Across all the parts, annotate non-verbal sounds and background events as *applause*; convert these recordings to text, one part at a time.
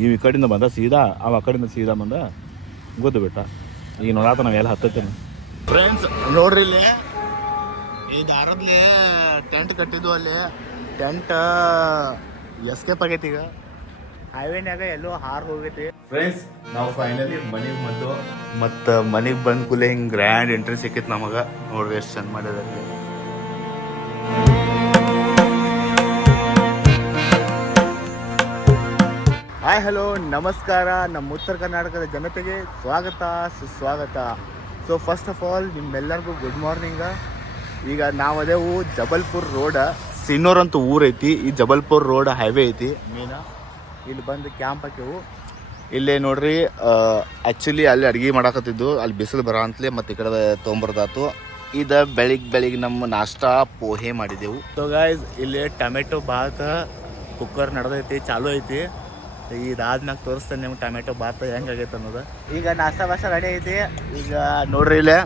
ಇವ್ ಈ ಕಡೆಯಿಂದ ಬಂದ ಸೀದಾ ಅವ ಆ ಕಡೆಯಿಂದ ಸೀದಾ ಬಂದ ಗೊತ್ತು ಬಿಟ್ಟ. ಈಗ ನೋಡಾತ ಎಲ್ಲ ಹತ್ತತ್ತೇನೆ. ಫ್ರೆಂಡ್ಸ್ ನೋಡ್ರಿ ಇಲ್ಲಿ. ಈ ದಾರದ್ಲಿ ಟೆಂಟ್ ಕಟ್ಟಿದ್ವು ಅಲ್ಲಿ. ಟೆಂಟ್ ಎಸ್ಕೇಪ್ ಆಗೈತಿ ಈಗ. ಹೈವೇನ್ಯಾಗ ಎಲ್ಲೋ ಹಾರ್ ಹೋಗೈತಿ ಫ್ರೆಂಡ್ಸ್ ನಾವು ಫೈನಲಿ ಮನೆಗೆ ಬಂದು ಮತ್ತು ಮನೆಗೆ ಬಂದ ಕೂಲೆ ಹಿಂಗೆ ಗ್ರ್ಯಾಂಡ್ ಎಂಟ್ರಿ ಸಿಕ್ಕಿತ್ತು ನಮಗೆ. ನೋಡ್ರಿ ಎಷ್ಟು ಚಂದ ಮಾಡಿದಾರೆ ಹಾಯ್, ಹಲೋ, ನಮಸ್ಕಾರ. ನಮ್ಮ ಉತ್ತರ ಕರ್ನಾಟಕದ ಜನತೆಗೆ ಸ್ವಾಗತ, ಸುಸ್ವಾಗತ. ಸೊ ಫಸ್ಟ್ ಆಫ್ ಆಲ್ ನಿಮ್ಮೆಲ್ಲರಿಗೂ ಗುಡ್ ಮಾರ್ನಿಂಗ ಈಗ ನಾವು ಅದೇವು ಜಬಲ್ಪುರ್ ರೋಡ. ಸಿನ್ನೂರ್ ಅಂತ ಊರೈತಿ. ಈ ಜಬಲ್ಪುರ್ ರೋಡ್ ಹೈವೇ ಐತಿ, ಮೀನ. ಇಲ್ಲಿ ಬಂದು ಕ್ಯಾಂಪ್ ಹಾಕ್ಯವು ಇಲ್ಲೇ ನೋಡ್ರಿ ಆ್ಯಕ್ಚುಲಿ ಅಲ್ಲಿ ಅಡುಗೆ ಮಾಡಾಕತ್ತಿದ್ದು, ಅಲ್ಲಿ ಬಿಸಿಲು ಬರೋ ಅಂತಲೇ ಮತ್ತು ಈ ಕಡೆ ತೊಗೊಂಬರ್ದಾತು. ಇದು ಬೆಳಿಗ್ಗೆ ಬೆಳಿಗ್ಗೆ ನಮ್ಮ ನಾಷ್ಟಾ, ಪೋಹೆ ಮಾಡಿದೆವು. ಸೊ ಗಾಯ್ಸ್ ಇಲ್ಲಿ ಟೊಮೆಟೊ ಬಾತ್ ಕುಕ್ಕರ್ ನಡೆದೈತಿ, ಚಾಲು ಐತಿ. ಇದಾದ್ಮ್ಯಾಗ ತೋರಿಸ್ತೇನೆ ನಿಮ್ಗೆ ಟೊಮೆಟೊ ಬಾತ್ ಹೆಂಗಾಗೈತೆ ಅನ್ನೋದು. ಈಗ ನಾಷ್ಟಾ ಬಾಷ ರೆಡಿ ಐತಿ. ಈಗ ನೋಡ್ರಿ ಇಲ್ಲೇ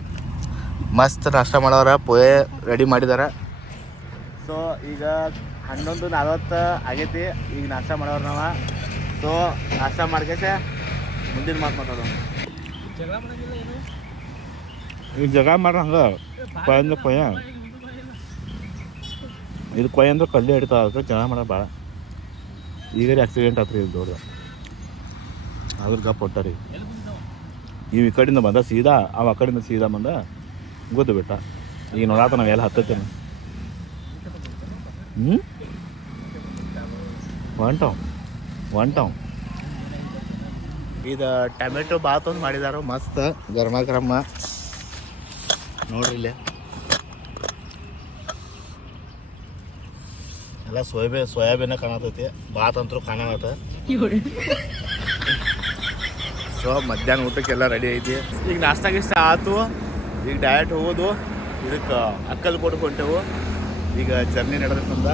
ಮಸ್ತ್ ನಾಷ್ಟ ಮಾಡೋರ ಪೋಯೆ ರೆಡಿ ಮಾಡಿದಾರೆ. ಸೊ ಈಗ ಹನ್ನೊಂದು ನಲ್ವತ್ತು ಆಗೈತಿ ಈಗ ನಾಷ್ಟ ಮಾಡೋರು ನಾವ. ಸೊ ನಾಷ್ಟ ಮಾಡ್ಕೇಸೆ ಮುಂದಿನ ಮಾತು ಮಾತಾಡೋಣ. ಈಗ ಜಗ ಮಾಡ ಹಂಗ ಕೊಯ ಅಂದ್ರೆ ಕೊಯ ಇದು ಕೊಯ ಅಂದ್ರೆ ಕಲ್ಲು ಹಿಡಿತಾವ ಜಗ ಮಾಡೋದು ಭಾಳ ಈಗ ಆಕ್ಸಿಡೆಂಟ್ ಆತ್ರಿ ಇಲ್ಲಿ ದೊಡ್ಡ ಅದ್ರ ಗಪ್ ಹೊಟ್ಟಾರಿ ನೀವು ಈ ಕಡೆಯಿಂದ ಬಂದ ಸೀದಾ, ಅವ ಆ ಕಡೆಯಿಂದ ಸೀದಾ ಬಂದ ಗೊತ್ತು ಬಿಟ್ಟ. ಈಗ ನೋಡಾತ ಎಲ್ಲ ಹತ್ತತ್ತೇನೆ. ಹ್ಞೂ ಹೊಂಟವ್ ಟೌನ್ ಇದು ಟೊಮೆಟೊ ಬಾತ್ ಒಂದು ಮಾಡಿದಾರ, ಮಸ್ತ್. ಗರ್ಮ ಗರಮ. ನೋಡ್ರಿ ಇಲ್ಲೇ. ಎಲ್ಲ ಸೋಯಾಬೀನ್ ಸೋಯಾಬೀನ ಕಾಣತೈತಿ ಬಾತ್ ಅಂತೂ ಕಾಣತ್ತ ಸೊ ಮಧ್ಯಾಹ್ನ ಊಟಕ್ಕೆಲ್ಲ ರೆಡಿ ಐತಿ. ಈಗ ನಾಷ್ಟ ಗಿಷ್ಟ ಆತು. ಈಗ ಡಯಟ್ ಹೋಗೋದು. ಇದಕ್ಕೆ ಅಕ್ಕಲ್ ಕೊಟ್ಟು ಹೊಂಟೆವು. ಈಗ ಜರ್ನಿ ನಡೆದ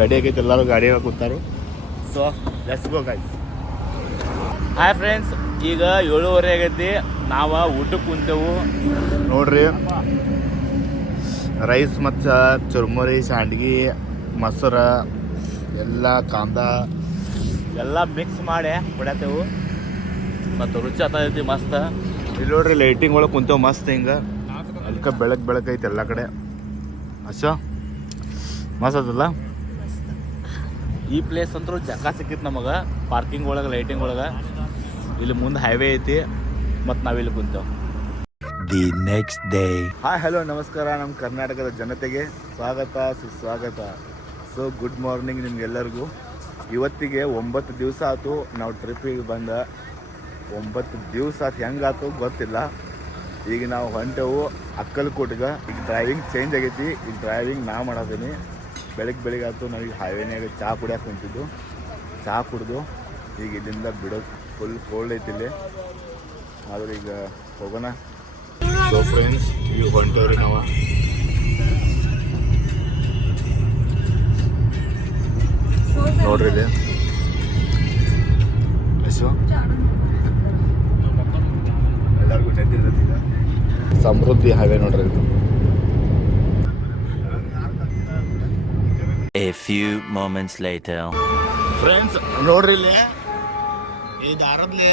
ರೆಡಿ ಆಗೈತೆ ಎಲ್ಲರೂ ಗಾಡಿ ಕೂತಾರು. So let's go guys hi friends ಈಗ ಏಳುವರೆ ಆಗೈತಿ. ನಾವು ಊಟಕ್ಕೆ ಕುಂತೆವು. ನೋಡ್ರಿ. ರೈಸ್ ಮತ್ತು ಚುರ್ಮುರಿ ಸಂಡ್ಗಿ ಮೊಸರ ಎಲ್ಲ ಕಾಂದ. ಎಲ್ಲ ಮಿಕ್ಸ್ ಮಾಡಿ ಕೊಡತ್ತೇವು ಮತ್ತು ರುಚಿ ಆಗ್ತೈತಿ ಮಸ್ತ್. ಇಲ್ಲಿ ನೋಡ್ರಿ ಲೈಟಿಂಗ್ ಒಳಗೆ ಕುಂತೇವು ಮಸ್ತ್ ಹಿಂಗೆ. ಅದಕ್ಕೆ ಬೆಳಕು ಬೆಳಕು ಐತಿ ಎಲ್ಲ ಕಡೆ. ಅಶ ಮಸ್ತ್ ಅದಲ್ಲ ಈ ಪ್ಲೇಸ್ ಅಂತೂ ಜಗ ಸಿಕ್ಕಿತ್ತು ನಮಗೆ ಪಾರ್ಕಿಂಗ್ ಒಳಗೆ ಲೈಟಿಂಗ್ ಒಳಗೆ. ಇಲ್ಲಿ ಮುಂದೆ ಹೈವೇ ಐತಿ ಮತ್ತು ನಾವಿಲ್ಲಿ ಕುಂತೇವು. The next day hi hello ನಮಸ್ಕಾರ. ನಮ್ಮ ಕರ್ನಾಟಕದ ಜನತೆಗೆ ಸ್ವಾಗತ ಸುಸ್ವಾಗತ. ಸೊ ಗುಡ್ ಮಾರ್ನಿಂಗ್ ನಿಮ್ಗೆಲ್ಲರಿಗೂ. ಇವತ್ತಿಗೆ ಒಂಬತ್ತು ದಿವಸ ಆಯ್ತು ನಾವು ಟ್ರಿಪ್ಪಿಗೆ ಬಂದ. ಒಂಬತ್ತು ದಿವಸ ಆತು ಹೆಂಗಾತು ಗೊತ್ತಿಲ್ಲ. ಈಗ ನಾವು ಹೊಂಟೆವು ಅಕ್ಕಲ್ಕೋಟ್ಗೆ. ಈಗ ಡ್ರೈವಿಂಗ್ ಚೇಂಜ್ ಆಗೈತಿ. ಈಗ ಡ್ರೈವಿಂಗ್ ನಾ ಮಾಡತ್ತೀನಿ ಬೆಳಗ್ಗೆ ಬೆಳಿಗ್ಗೆ ಆಯ್ತು ನಾವೀಗ ಹೈವೇನಾಗ ಚಹಾ ಕುಡಿಯಕ್ಕೆ ಕುಂತಿದ್ದು ಚಹಾ ಕುಡಿದು ಈಗ ಇಲ್ಲಿಂದ ಬಿಡೋದು ಫುಲ್ ಕೋಲ್ಡ್ ಐತಿ ಇಲ್ಲಿ. ಆದ್ರೆ ಈಗ ಹೋಗೋಣ. ಸೊ ಫ್ರೆಂಡ್ಸ್ ಈಗ ಹೊಂಟವ್ರಿ ನಾವು. ನೋಡ್ರಿ ಇಲ್ಲಿ ಸಮೃದ್ಧಿ ಹೈವೇ ನೋಡ್ರಿ A few moments later. Friends ನೋಡ್ರಿ ಇಲ್ಲಿ. ಈ ದಾರದ್ಲಿ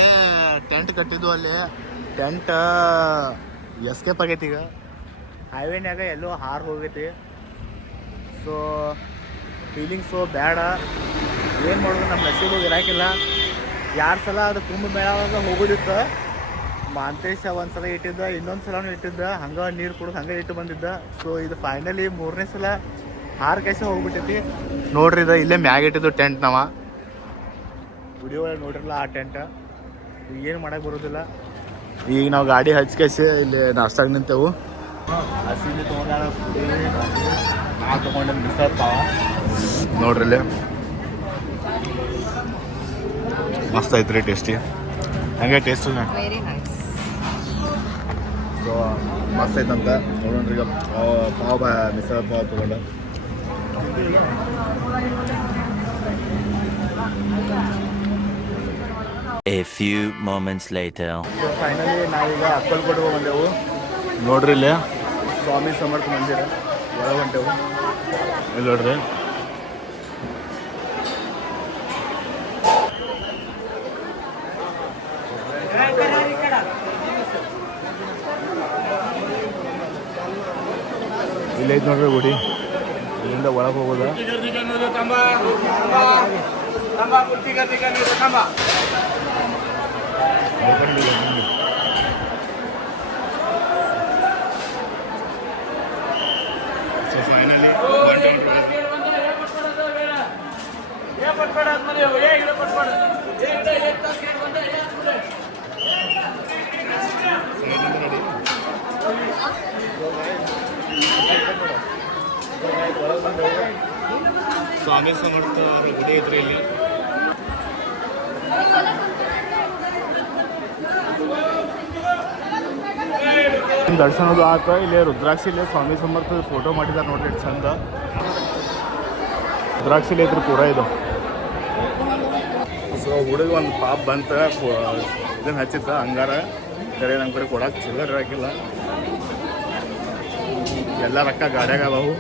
ಟೆಂಟ್ ಕಟ್ಟಿದ್ವು ಅಲ್ಲಿ. ಟೆಂಟ್ ಎಸ್ಕೇಪ್ ಆಗೈತಿ ಈಗ. ಹೈವೇನ್ಯಾಗ ಎಲ್ಲೋ ಹಾರ್ ಹೋಗೈತಿ. ಸೊ ಫೀಲಿಂಗ್ಸು ಬೇಡ. ಏನು ಮಾಡೋದು ನಮ್ಮ ನಸೀಬು ಇರಾಕಿಲ್ಲ. ಎರಡು ಸಲ ಅದು ಕುಂಭಮೇಳವಾಗ ಹೋಗೋದಿತ್ತು ಮಾಂತೇಶ ಒಂದು ಸಲ ಇಟ್ಟಿದ್ದ, ಇನ್ನೊಂದು ಸಲನೂ ಇಟ್ಟಿದ್ದ, ಹಂಗೆ ನೀರು ಕುಡಿದು ಹಂಗೆ ಇಟ್ಟು ಬಂದಿದ್ದ. ಸೊ ಇದು ಫೈನಲಿ ಮೂರನೇ ಸಲ ಆರು ಕೈಸ ಹೋಗ್ಬಿಟ್ಟೈತಿ. ನೋಡ್ರಿ, ಇದು ಇಲ್ಲೇ ಮ್ಯಾಗ ಇಟ್ಟಿದ್ದು ಟೆಂಟ್ ನಾವ. ವಿಡಿಯೋ ಒಳಗೆ ನೋಡಿರಲ್ಲ ಆ ಟೆಂಟ್. ಏನು ಮಾಡಕ್ಕೆ ಬರೋದಿಲ್ಲ. ಈಗ ನಾವು ಗಾಡಿ ಹಚ್ಕೇಸಿ ಇಲ್ಲಿ ನಾಷ್ಟಾಗ ನಿಂತೆವು. ಹಸಿಲಿ ತೊಗೊಂಡಾರ ಪುಡಿ ನಾ ತೊಗೊಂಡು ಮಿಸ್ ಪಾವ ನೋಡ್ರಿ ಇಲ್ಲಿ ಮಸ್ತ್ ಐತ್ರಿ ಟೇಸ್ಟಿ ಹಂಗೆ ಟೇಸ್ಟ್. ಸೊ ಮಸ್ತ್ ಐತಂತ. ನೋಡೋಣ್ರಿ ಈಗ ಪಾವ್ ಬಾ ಮಿಸಲ್ ಪಾವ್ ತೊಗೊಂಡ. A few moments later. So finally ನಾವೀಗ ಅಕ್ಕಲ್ಕೋಟೆ ಬಂದೆವು. ನೋಡ್ರಿ ಇಲ್ಲಿ ಸ್ವಾಮಿ ಸಮರ್ಥ ಮಂದಿರ. ಒಳಗೆ ಹೊಂಟೆವು. ಇಲ್ಲಿ ನೋಡ್ರಿ. ಐತೆ ನೋಡ್ರಿ ಗುಡಿ ಇಲ್ಲಿಂದ ಒಳಗೆ ಹೋಗೋದ? ಸೊ ಫೈನಲಿ ಸ್ವಾಮಿ ಸಮರ್ಥ ಅವರ ಗುಡಿ ಇದ್ರೆ ಇಲ್ಲಿ. ದರ್ಶನದು ಆತ ಇಲ್ಲಿ ರುದ್ರಾಕ್ಷಿ ಇಲ್ಲೇ ಸ್ವಾಮಿ ಸಮರ್ಥ ಫೋಟೋ ಮಾಡಿದ್ದಾರೆ ನೋಡ್ರಿ ಚಂದ. ಚಂದ ರುದ್ರಾಕ್ಷಿಲಿ ಇದ್ರೆ ಪೂರ ಇದು. ಸೊ ಹುಡುಗ ಒಂದು ಪಾಪ್ ಬಂತ ಇದನ್ನ ಹಚ್ಚಿತ್ತ ಹಂಗಾರ. ಕರೆ ನಮ್ಮ ಕಡೆ ಕೊಡಕ್ಕೆ ಚಿಲ್ಲರ್ ಹಾಕಿಲ್ಲ ಎಲ್ಲ ರೊಕ್ಕ ಗಾಡ್ಯಾಗ ಅದಾವು.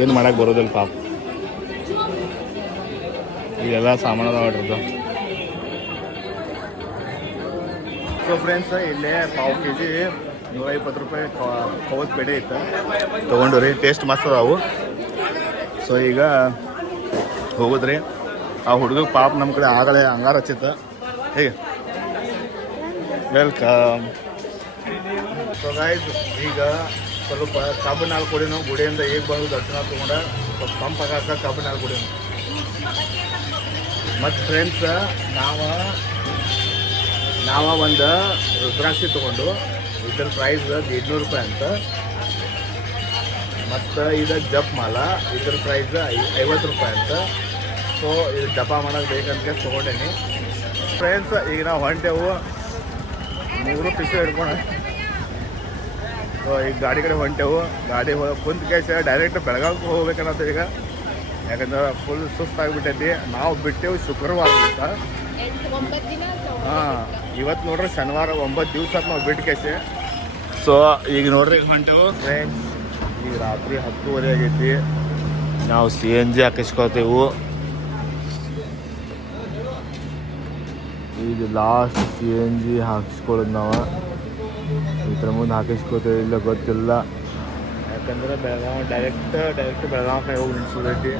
ಏನು ಮಾಡಕ್ಕೆ ಬರೋದಿಲ್ಲ ಪಾಪ. ಇದೆಲ್ಲ ಸಾಮಾನು ಅದಾವ ಅದ್ರದ್ದು. ಸೊ ಫ್ರೆಂಡ್ಸ್ ಇಲ್ಲೇ ಪಾವು ಕೆ ಜಿ ನೂರ ಇಪ್ಪತ್ತು ರೂಪಾಯಿ ಕವತ್ ಬೆಡೆ ಇತ್ತು ತೊಗೊಂಡು ರೀ ಟೇಸ್ಟ್ ಮಸ್ತ್ ಅದಾವು. ಸೊ ಈಗ ಹೋಗುದ್ರಿ. ಆ ಹುಡುಗ ಪಾಪ ನಮ್ಮ ಕಡೆ ಆಗಲೇ ಹಂಗಾರ ಹಚ್ಚಿತ್ತ. ಹೇಗೆ? ವೆಲ್ಕಮ್ ಸೊ ಗಾಯ್ಸ್ ಈಗ ಸ್ವಲ್ಪ ಕಬ್ಬಿನ ಹಾಲು ಕೊಡಿ ನಾವು ಗುಡಿಯಿಂದ ಈಗ ಬಂದು ದರ್ಶನ ತೊಗೊಂಡ, ಸ್ವಲ್ಪ ಹಾಕಾಕ ಕಬ್ಬಿನ ಹಾಲು ಕೊಡಿ ಮತ್ತು ಫ್ರೆಂಡ್ಸ್ ನಾವು ನಾವು ಒಂದು ರುದ್ರಾಕ್ಷಿ ತೊಗೊಂಡು ಇದ್ರ ಪ್ರೈಸ್ ಎಂಟ್ನೂರು ರೂಪಾಯಿ ಅಂತ. ಮತ್ತು ಇದು ಜಪ್ ಮಾಲ ಇದ್ರ ಪ್ರೈಸ್ ಐವತ್ತು ರೂಪಾಯಿ ಅಂತ. ಸೊ ಇದು ಜಪ ಮಾಡೋಕ್ಕೆ ಬೇಕಂತ ತೊಗೊಂಡೇನಿ. ಫ್ರೆಂಡ್ಸ್ ಈಗ ನಾವು ಹೊಂಟೆವು ಮೂರು ಪಿಸು ಹಿಡ್ಕೊಂಡು ಸೊ ಈಗ ಗಾಡಿ ಕಡೆ ಹೊಂಟೆವು. ಗಾಡಿ ಕುಂತ ಕೇಸ ಡೈರೆಕ್ಟ್ ಬೆಳಗಾವಿಗೆ ಹೋಗ್ಬೇಕನ್ನತ್ತ ಈಗ. ಯಾಕಂದ್ರೆ ಫುಲ್ ಸುಸ್ತಾಗ್ಬಿಟ್ಟೈತಿ. ನಾವು ಬಿಟ್ಟೆವು ಶುಕ್ರವಾರ ದಿವಸ. ಹಾಂ ಇವತ್ತು ನೋಡ್ರಿ ಶನಿವಾರ ಒಂಬತ್ತು ದಿವಸ ನಾವು ಬಿಟ್ಟು ಕೇಸಿ ಸೊ ಈಗ ನೋಡ್ರಿ ಹೊಂಟೆವು. ಫ್ರೆಂಡ್ಸ್ ಈಗ ರಾತ್ರಿ ಹತ್ತುವರೆ ಆಗೈತಿ. ನಾವು ಸಿ ಎನ್ ಜಿ ಹಾಕಿಸ್ಕೊತೇವು ಈಗ ಲಾಸ್ಟ್ ಸಿ ಎನ್ ಜಿ ಹಾಕಿಸ್ಕೊಳ್ಳೋದು ನಾವು. ಇದ್ರ ಮುಂದೆ ಹಾಕಿಸ್ಕೋತೇವೆ ಇಲ್ಲ ಗೊತ್ತಿಲ್ಲ. ಯಾಕಂದ್ರೆ ಬೆಳಗಾವಿ ಡೈರೆಕ್ಟ್ ಡೈರೆಕ್ಟ್ ಬೆಳಗಾವಿ ಹೋಗಿ ನಿಲ್ಸೋದೈತಿ.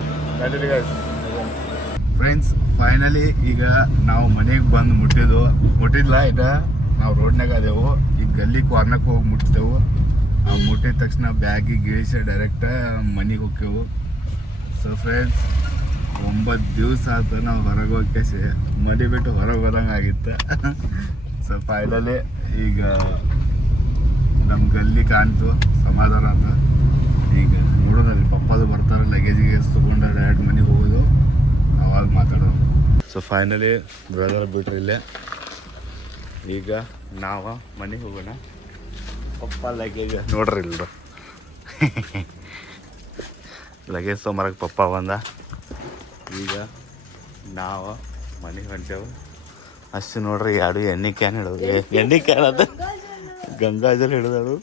ಫ್ರೆಂಡ್ಸ್ ಫೈನಲಿ ಈಗ ನಾವು ಮನೆಗೆ ಬಂದು ಮುಟ್ಟಿದ್ವು. ಮುಟ್ಟಿದ್ಲ ಈಗ ನಾವು ರೋಡ್ನಾಗ ಅದೇವು. ಈಗ ಗಲ್ಲಿ ಕಾರ್ನಕ್ಕೆ ಹೋಗಿ ಮುಟ್ಟಿದೆವು ನಾವು ಮುಟ್ಟಿದ ತಕ್ಷಣ ಬ್ಯಾಗಿಗೆ ಗಿಳಿಸಿ ಡೈರೆಕ್ಟ ಮನೆಗೆ ಹೋಗ್ತೇವು ಸೊ ಫ್ರೆಂಡ್ಸ್ ಒಂಬತ್ತು ದಿವಸ ಆಯ್ತು ನಾವು ಹೊರಗೆ ಹೋಗ್ಕೇಸಿ ಮನೆ ಬಿಟ್ಟು ಹೊರಗೆ ಬರೋಂಗಾಗಿತ್ತು ಸೊ *laughs* ಫೈನಲಿ ಈಗ ನಮ್ಮ ಗಲ್ಲಿ ಕಾಣ್ತು, ಸಮಾಧಾನ ಅಂತ. ಈಗ ನೋಡೋದಲ್ಲಿ ಪಪ್ಪದು ಬರ್ತಾರೆ ಲಗೇಜ್ ಗೇಜ್ ತೊಗೊಂಡು ಡೈರೆಕ್ಟ್ ಮನೆಗೆ ಹೋಗೋದು, ಅವಾಗ ಮಾತಾಡೋದು. ಸೊ ಫೈನಲಿ ಬ್ರದರ್ ಬಿಟ್ರಿ ಇಲ್ಲೇ. ಈಗ ನಾವು ಮನೆಗೆ ಹೋಗೋಣ. ಪಪ್ಪ ಲಗೇಜ್ ನೋಡ್ರಿ ಇಲ್ಲ ಲಗೇಜ್ ತೊಗೊಂಬರಕ್ಕೆ ಪಪ್ಪ ಬಂದ. ಈಗ ನಾವು ಮನೆಗೆ ಹೊಂಟೇವು. ಅಷ್ಟು ನೋಡ್ರಿ ಎರಡು ಎಣ್ಣೆ ಕ್ಯಾನ್ ಹಿಡೋದು ಎಣ್ಣೆ ಕ್ಯಾನ್ ಅದು. ಗಂಗಾಜಲ್ ಹಿಡಿದಳು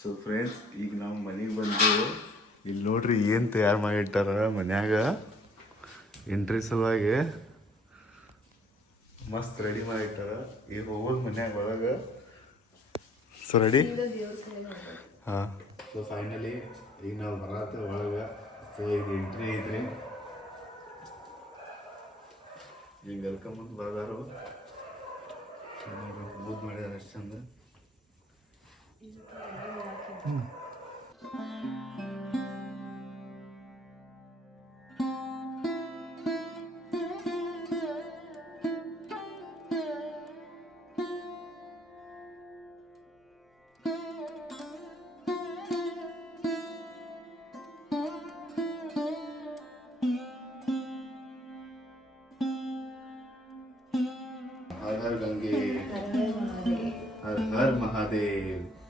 ಸೊ ಫ್ರೆಂಡ್ಸ್ ಈಗ ನಾವು ಮನೆಗೆ ಬಂದು ಇಲ್ಲಿ ನೋಡ್ರಿ ಏನು ತಯಾರು ಮಾಡಿಟ್ಟಾರ ಮನ್ಯಾಗ. ಎಂಟ್ರಿ ಸಲುವಾಗಿ ಮಸ್ತ್ ರೆಡಿ ಮಾಡಿಟ್ಟಾರ. ಈಗ ಹೋಗೋದು ಮನ್ಯಾಗ ಒಳಗೆ. ಸೊ ರೆಡಿ ಹಾಂ. ಸೊ ಫೈನಲಿ ಈಗ ನಾವು ಬರತ್ತೆ ಒಳಗೆ. ಸೊ ಈಗ ಎಂಟ್ರಿ ಐತ್ರಿ. ಈಗ ವೆಲ್ಕಮ್ ಅಂತ ಬರ್ದಾರು ಮಾಡ್ಯಾರ ಮಾಡಿದಾರೆ ಎಷ್ಟು ಚಂದ. हर हर गंगे हर हर महादेव।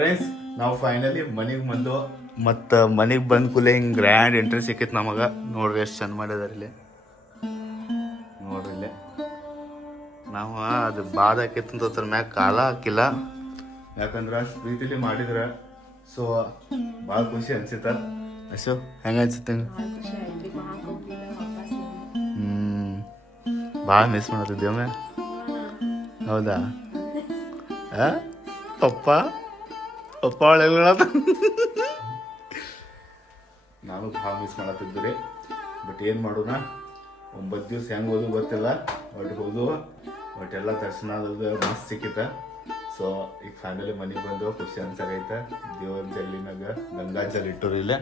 ಫ್ರೆಂಡ್ಸ್ ನಾವು ಫೈನಲಿ ಮನೆಗೆ ಬಂದು ಮತ್ತು ಮನೆಗೆ ಬಂದ ಕೂಲೆ ಹಿಂಗೆ ಗ್ರ್ಯಾಂಡ್ ಎಂಟ್ರಿ ಸಿಕ್ಕಿತ್ತು ನಮಗೆ. ನೋಡ್ರಿ ಎಷ್ಟು ಚಂದ ಮಾಡಿದಾರೆ ಇಲ್ಲಿ. ನೋಡ್ರಿ ಇಲ್ಲಿ. ನಾವು ಅದು ಬಾದ ಹಾಕಿತ್ತು ಅಂತ ಅದ್ರ ಮ್ಯಾಗ ಕಾಲ ಹಾಕಿಲ್ಲ. ಯಾಕಂದ್ರೆ ಪ್ರೀತಿಲಿ ಮಾಡಿದ್ರೆ. ಸೊ ಭಾಳ ಖುಷಿ ಅನ್ಸಿತ್ತ. ಅಶೋ ಹೆಂಗೆ ಅನ್ಸುತ್ತೆ? ಹ್ಮ್. ಭಾಳ ಮಿಸ್ ಮಾಡ್ತಿದ್ದೇವೆ ಹೌದಾ? ಪಪ್ಪ ಪಪ್ಪ ಒಳ್ಳೆ ನಾನು ಭಾಳ ಮಿಸ್ ಮಾಡತ್ತಿದ್ದು ಬಟ್ ಏನು ಮಾಡೋಣ? ಒಂಬತ್ತು ದಿವಸ ಹೆಂಗೆ ಹೋದು ಗೊತ್ತಿಲ್ಲ ಬಟ್ ಹೋದು ಬಟ್ ಎಲ್ಲ ದರ್ಶನ ಅದು ಮಸ್ತ್ ಸಿಕ್ಕಿತ. ಸೊ ಈಗ ಫೈನಲಿ ಮನೆಗೆ ಬಂದು ಖುಷಿ ಅನ್ಸಾಗೈತೆ ದೇವ್ರ ಜಲ್ಲಿನಾಗ ಗಂಗಾ ಜಲ್ ಇಟ್ಟರು ಇಲ್ಲೇ.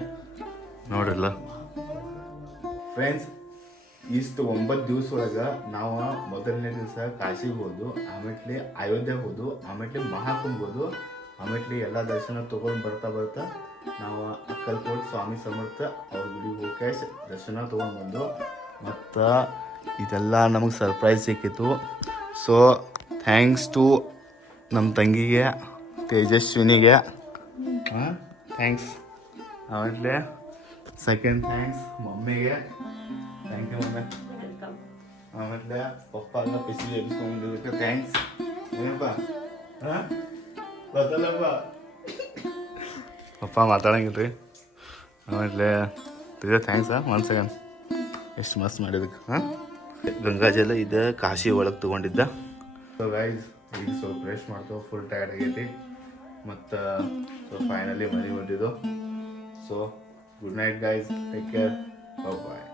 ಫ್ರೆಂಡ್ಸ್ ಇಷ್ಟು ಒಂಬತ್ತು ದಿವಸ ಒಳಗೆ ನಾವು ಮೊದಲನೇ ದಿವಸ ಕಾಶಿಗೆ ಹೋದು ಆಮೇಲೆ ಅಯೋಧ್ಯೆ ಹೋದು ಆಮೇಲೆ ಮಹಾಕುಂಭ ಹೋದು ಆಮೇಲೆ ಎಲ್ಲ ದರ್ಶನ ತೊಗೊಂಡು ಬರ್ತಾ ಬರ್ತಾ ನಾವು ಅಕ್ಕಲ್ಕೋಟ್ ಸ್ವಾಮಿ ಸಮರ್ಥ ಅವ್ರ ಗುಡಿ ಹೋಗ್ಯಾಶ್ ದರ್ಶನ ತೊಗೊಂಡು ಬಂದು. ಮತ್ತು ಇದೆಲ್ಲ ನಮಗೆ ಸರ್ಪ್ರೈಸ್ ಸಿಕ್ಕಿತ್ತು ಸೊ ಥ್ಯಾಂಕ್ಸ್ ಟು ನಮ್ಮ ತಂಗಿಗೆ, ತೇಜಸ್ವಿನಿಗೆ. ಹಾಂ ಥ್ಯಾಂಕ್ಸ್ ಆಮೇಲೆ ಸೆಕೆಂಡ್ ಥ್ಯಾಂಕ್ಸ್ ಮಮ್ಮಿಗೆ. Thank you mummy. ಆಮೇಲೆ ಪಪ್ಪ ಎಲ್ಲ ಬಿಸಿಲು ಎಬ್ಸ್ಕೊಂಡಿದ್ದಕ್ಕೆ ಥ್ಯಾಂಕ್ಸ್ ಏನಪ್ಪ? ಹಾಂ? ಪಪ್ಪ ಮಾತಾಡಂಗಿಲ್ರಿ. ಆಮೇಲೆ ಇದೇ ಥ್ಯಾಂಕ್ಸ್ ಒನ್ ಸೆಕೆಂಡ್ ಎಷ್ಟು ಮಸ್ತ್ ಮಾಡಿದಕ್ಕೆ ಹಾಂ? ಗಂಗಾಜಲ ಇದು ಕಾಶಿ ಒಳಗೆ ತೊಗೊಂಡಿದ್ದ. ಸೊ ಗೈಸ್ ಈಗ ಸ್ವಲ್ಪ ರೆಸ್ಟ್ ಮಾಡ್ತೇವೆ ಫುಲ್ ಟೈರ್ಡ್ ಆಗೈತಿ. ಮತ್ತು ಸೊ ಫೈನಲಿ ಮನೆ ಬಂದಿದ್ದು. So good night guys take care bye